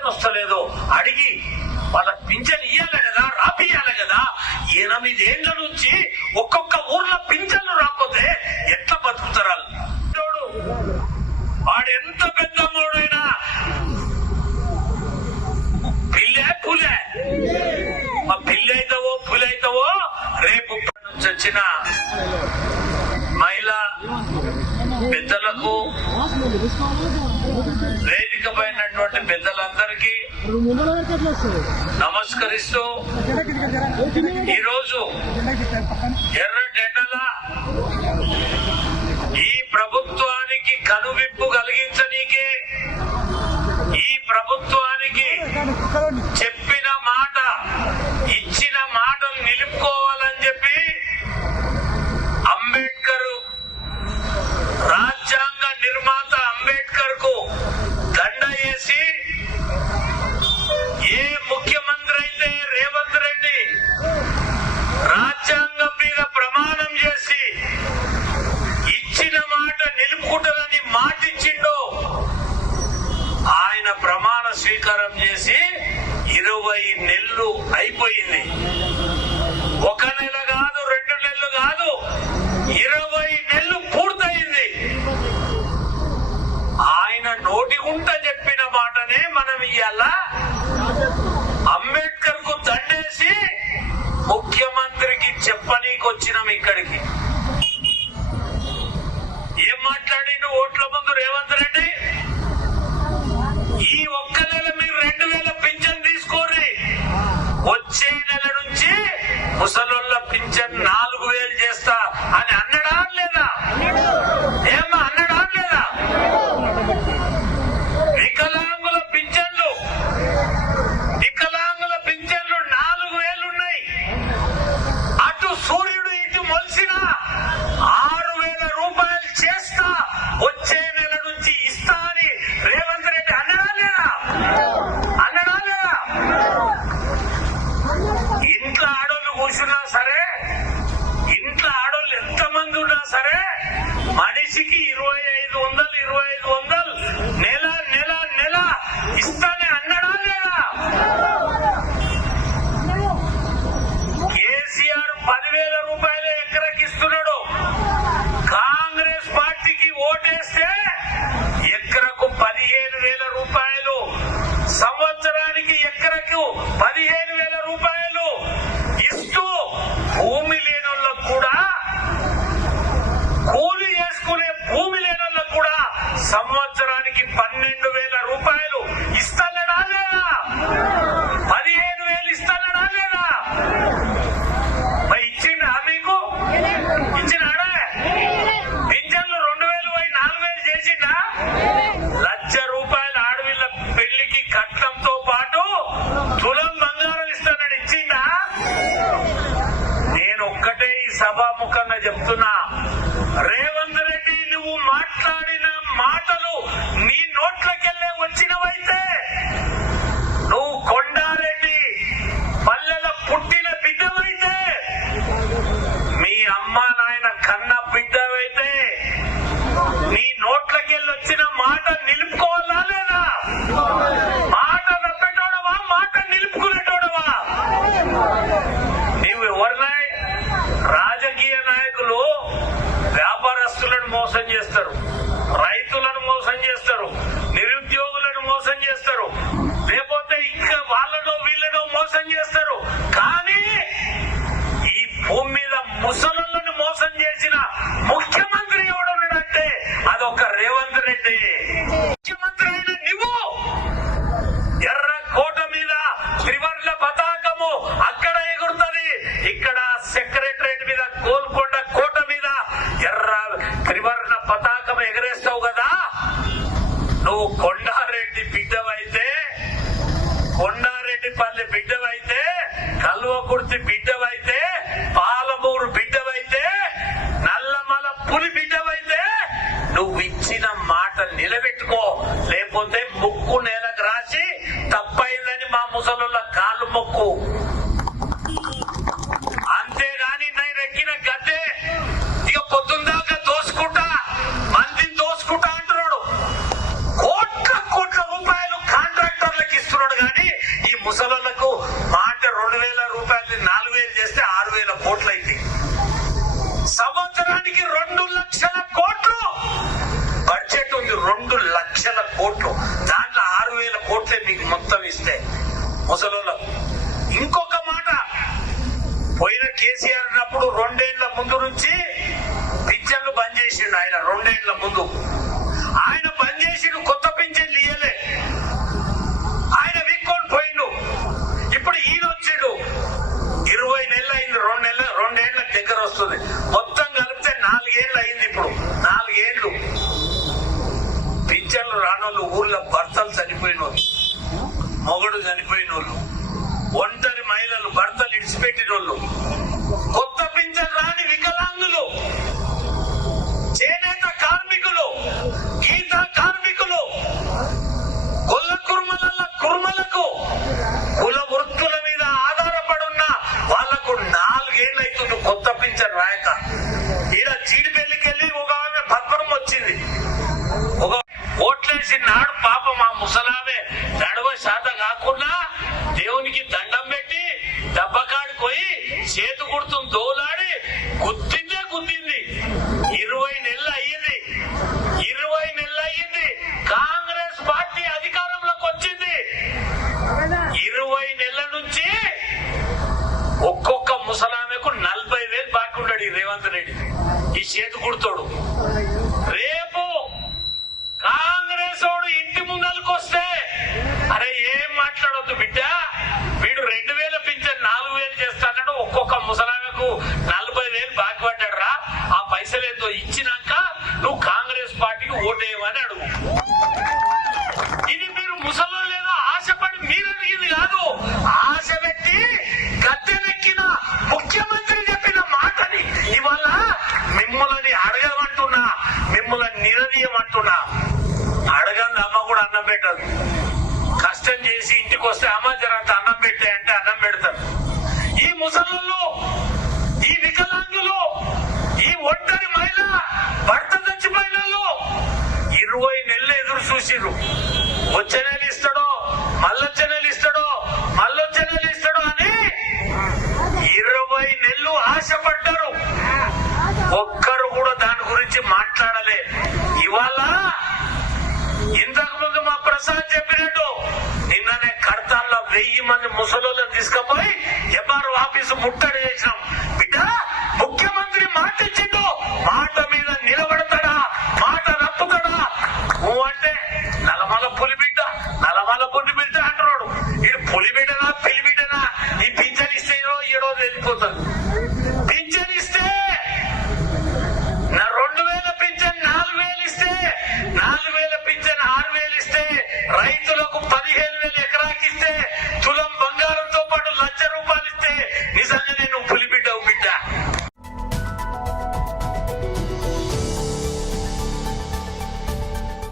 Pension వస్తలేదో అడిగి వాళ్ళ pension ఇయ్యాలి కదా, రాపియాలి కదా. 8 ఏళ్ల నుంచి ఒక్కొక్క ఊర్లో పింఛన్లు రాకపోతే ఎట్లా బతుకుతారు? వాడు ఎంత పెద్ద మూడైనా పిల్లే పులే, మా పిల్లి అవుతావో పులి అవుతావో. రేపు నుంచి వచ్చిన మహిళా పెద్దలకు, వేదిక పైనటువంటి పెద్దలందరికీ నమస్కరిస్తూ ఈరోజు ఎర్రటెండల ఈ ప్రభుత్వానికి కనువిప్పు కలిగించనీకే, ఈ ప్రభుత్వానికి చెప్పిన మాట ఇచ్చిన మాటలు నిలుపుకోవాలని చెప్పి అంబేద్కర్, రాజ్యాంగ నిర్మాత అంబేద్కర్ కు దండ వేసి ఏ ముఖ్యమంత్రి అయితే రేవంత్ రెడ్డి రాజ్యాంగం మీద ప్రమాణం చేసి ఇచ్చిన మాట నిలుపుకుంటానని మాటిచ్చిండో ఆయన ప్రమాణ స్వీకారం చేసి 20 నెలలు అయిపోయింది. 1 నెల కాదు, 2 నెలలు కాదు, 20 నెలలు పూర్తయింది. ఆయన నోటిగుంట చెప్పిన మాటనే మనం ఇయ్యాల అంబేద్కర్ కు దండేసి ముఖ్యమంత్రికి చెప్పనీకొచ్చినాం. ఇక్కడికి ఏం మాట్లాడిండు ఓట్ల ముందు రేవంత్ రెడ్డి? ఈ 1 నెల మీరు 2000 పింఛన్ తీసుకోర్రి, వచ్చే నెల నుంచి ముసలోళ్ళ పింఛన్ 4000 చేస్తా అని అన్నడా లేదా? ఏమా అన్నడా లేదా? వికలాంగుల పింఛన్లు 4000 ఉన్నాయి. అటు సూర్యుడు ఇటు మొలిసిన 6000 రూపాయలు చేస్తా, వచ్చే నెల నుంచి ఇస్తా అని రేవంత్ రెడ్డి అన్నడా లేదా? అన్నడా లేదా? ఇంట్లో ఆడోళ్ళు కూర్చున్నా సరే, ఇంట్లో ఆడోళ్ళు ఎంతమంది ఉన్నా సరే, మనిషికి 2500 నెల నెల నెల ఇస్తానే అన్నడా లేదా? కేసీఆర్ 10,000 రూపాయలు ఎకరకి ఇస్తున్నాడు. కాంగ్రెస్ పార్టీకి ఓటేస్తే ఎకరకు 15,000 రూపాయలు, సంవత్సరానికి ఎకరకు 15,000 రూపాయలు ఇస్తూ భూమి లేనోళ్ళకు కూడా, కూలి చేసుకునే భూమి లేనోళ్ళకు కూడా సంవత్సరానికి 12,000 రూపాయలు ఇస్తానడా లేదా? 15,000 ఇస్తానడా లేదా? ఇచ్చిండా మీకు? ఇచ్చినాడా? పింఛన్లు 2,000 పోయి 4,000 చేసిండా? 1,00,000 రూపాయలు ఆడవిళ్ళ పెళ్లికి కట్నంతో పాటు తులం బంగారం ఇస్తానని ఇచ్చిండా? నేను ఒక్కటే ఈ సభాముఖంగా చెప్తున్నా, రేవంత్ రెడ్డి నువ్వు మాట్లాడిన మాటలు నీ నోట్లకెళ్ళే వచ్చినవైతే, నువ్వు కొండారెడ్డి పల్లెల పుట్టిన బిడ్డవైతే, మీ అమ్మా నాయన కన్న బిడ్డవైతే, నీ నోట్లకెళ్ళి వచ్చిన మాట నిలుపుకోవాలా లేదా? మాట తప్పేటోడవా, మాట నిలుపుకునేటోడవా? నీవు ఎవరినాయి? రాజకీయ నాయకులు వ్యాపారస్తులను మోసం చేస్తారు, రైతులను మోసం చేస్తారు, నిరుద్యోగులను మోసం చేస్తారు, లేకపోతే ఇంకా వాళ్ళనో వీళ్ళనో మోసం చేస్తారు. కానీ ఈ భూమి మీద ముసలులను మోసం చేసిన ముఖ్యమంత్రి ఎవడున్నాడంటే అదొక రేవంత్ రెడ్డి. ముఖ్యమంత్రి అయిన నువ్వు ఎర్ర కోట మీద త్రివర్ణ పతాకము అక్కడ ఎగురుతుంది, ఇక్కడ సెక్రటరేట్ మీద గోల్కొండ కోట మీద ఎర్ర త్రివర్ణ పతాకం ఎగరేస్తావు కదా. నువ్వు కొండారెడ్డి బిడ్డవైతే, కొండారెడ్డిపల్లి బిడ్డవైతే, కల్వకుర్తి బిడ్డవైతే, పాలమూరు బిడ్డవైతే, నల్లమల పులి బిడ్డవైతే నువ్వు ఇచ్చిన మాట నిలబెట్టుకో, లేకపోతే ముక్కు నేలకు రాసి తప్పైందని మా ముసలుల కాళ్ళు మొక్కు. అంతేగాని నేను ఎక్కిన గడ్డే ఇక పొద్దుందాకా దోసుకుంటా, మందిని దోసుకుంటా అంటున్నాడు. కోట్ల రూపాయలు కాంట్రాక్టర్లకు ఇస్తున్నాడు. కోట్లే మీకు మొత్తం ఇస్తే ముసలోళ్ళకు. ఇంకొక మాట, పోయిన కేసీఆర్ ఉన్నప్పుడు 2 ఏళ్ల ముందు నుంచి పింఛన్లు బంద్ చేసిండు ఆయన. 2 ఏళ్ల ముందు ఆయన బంద్ చేసిండు, కొత్త పింఛన్లు ఇయ్యలే, ఆయన విక్కొని పోయిండు. ఇప్పుడు ఈయన వచ్చిండు, 20 నెలలు అయింది, 2 ఏళ్ల దగ్గర వస్తుంది, మొత్తం కలిపితే 4 ఏళ్ళు అయింది. ఇప్పుడు 4 ఏళ్ళు పింఛన్లు రానోళ్ళు, ఊర్లో భర్తలు చనిపోయిన వాళ్ళు, మొగడు చనిపోయిన వాళ్ళు, ఒంటరి మహిళలు, భర్తలు ఇడిచిపెట్టిన వాళ్ళు, కొత్త పింఛన్ రాని వికలాంగులు, చేనేత కార్మికులు, గీత కార్మికులు, గొల్ల కుర్మలకు కుల వృత్తుల మీద ఆధారపడున్న వాళ్లకు 4 ఏళ్ళు అవుతుంది కొత్త పింఛన్ రాయక. ఈడ జీడిపెల్లికెళ్ళి ఒక ఆమె పద్మం వచ్చింది, ఒక ఓట్లేసి నాడు పాపం ఆ ముసలామె నడవ శాత కాకుండా దేవునికి దండం పెట్టి దెబ్బకాడికి పోయి చేతు గుర్తును దోలాడి గుద్దిందే గుద్దింది. 20 నెలలు అయ్యింది, 20 నెలలు అయ్యింది. కాంగ్రెస్ పార్టీ అధికారంలోకి వచ్చింది. 20 నెలల నుంచి ఒక్కొక్క ముసలామెకు 40,000 బాకీ ఉన్నాడు ఈ రేవంత్ రెడ్డి, ఈ చేతు గుర్తోడు. రేపు కాంగ్రెస్ వాడు ఇంటి ముందరకు వస్తే, అరే ఏం మాట్లాడొద్దు బిడ్డ, వీడు 2,000 పింఛన్ 4,000 చేస్తాడు, ఒక్కొక్క ముసలామెకు 40,000 బాకీ పడ్డాడు రా, ఆ పైసలు ఏందో ఇచ్చినాక నువ్వు కాంగ్రెస్ పార్టీకి ఓటేయమని అడుగు. ఇది మీరు ముసలో లేదో ఆశపడి మీరు అడిగింది కాదు, ఆశ పెట్టి గద్దెనెక్కిన ముఖ్యమంత్రి చెప్పిన మాటని ఇవాళ మిమ్మల్ని అడగమంటున్నా, మిమ్మల్ని నిలదీయమంటున్నా. అడగండి, అమ్మ కూడా అన్నం పెట్టదు. కష్టం చేసి ఇంటికి వస్తే అమ్మ జరంత అన్నం పెట్టే అంటే అన్నం పెడతారు. ఈ ముసలు, ఈ వికలాంగులు, ఈ ఒంటరి మహిళ, భర్త చచ్చిపోయిన 20 నెలలు ఎదురు చూసిరు. వచ్చే నెల ఇస్తాడో, మళ్ళొచ్చే నెల ఇస్తాడో, మళ్ళొచ్చే నెల ఇస్తాడో అని 20 నెలలు ఆశపడ్డారు. ఒక్కరు కూడా దాని గురించి మాట్లాడలే. ఇవాళ ఇంతకు ముందు మా ప్రసాద్ చెప్పినట్టు నిన్ననే కడతాల్లో 1000 మంది ముసలోళ్ళని తీసుకుపోయి ఎంఆర్ఓ ఆఫీసు ముట్టడి చేసినాం. బిడ్డ, ముఖ్యమంత్రి మాట ఇచ్చిండు, మాట మీద నిలబడతాడా, మాట నప్పుతాడా? నువ్వు అంటే నలమల పులిబిడ్డ, నలమల పులిబిడ్డ అంటున్నాడు. ఇది పులిబిడ్డనా పిలిబిడ్డనా? ఈ పింఛన్ ఇస్తే ఏడో వెళ్ళిపోతుంది. పింఛన్ ఇస్తే 2,000 పింఛన్ 4,000 ఇస్తే, 4,000 పింఛన్ 6,000 ఇస్తే, రైతులకు 15,000 ఎకరాకి ఇస్తే